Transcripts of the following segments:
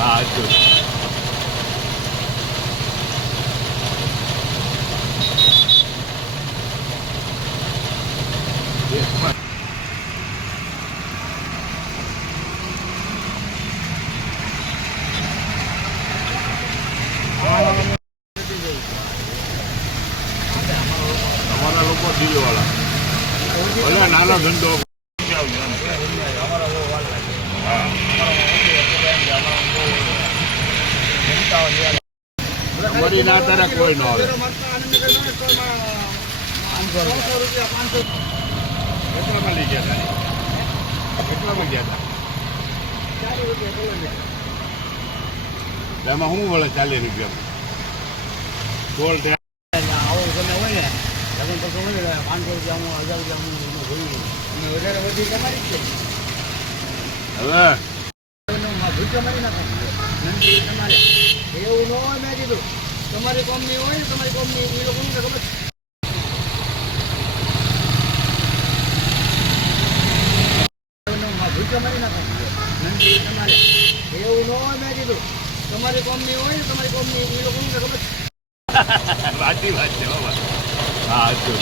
હા હતું અમારા લોકો દિલવાળા ભલે નાનો ધંધો અમારી ના તારે કોઈ ન આવે કેટલામાં લઈ ગયા હતા કેટલામાં ગયા હતા એમાં શું વળે 40 રૂપિયા ટોલ આવો તમે હોય ને લગ્ન તો હોય 500 રૂપિયા 1000 રૂપિયા જોયું વધારે વધી તમારી છે હવે ભૂખ્યો મારી નાખો તમારે એવું ન હોય મેં કીધું તમારી કંપની હોય ને તમારી કંપની એ લોકોને ખબર ભૂખ્યો મારી નાખો તમારે એવું ન હોય મેં કીધું તમારી કંપની હોય ને તમારી કંપની એ લોકોને ખબર સાચી વાત છે બાબા હા હતું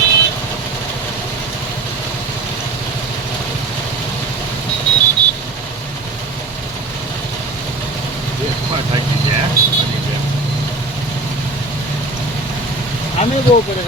થાકી ગયા અમે બહુ પડે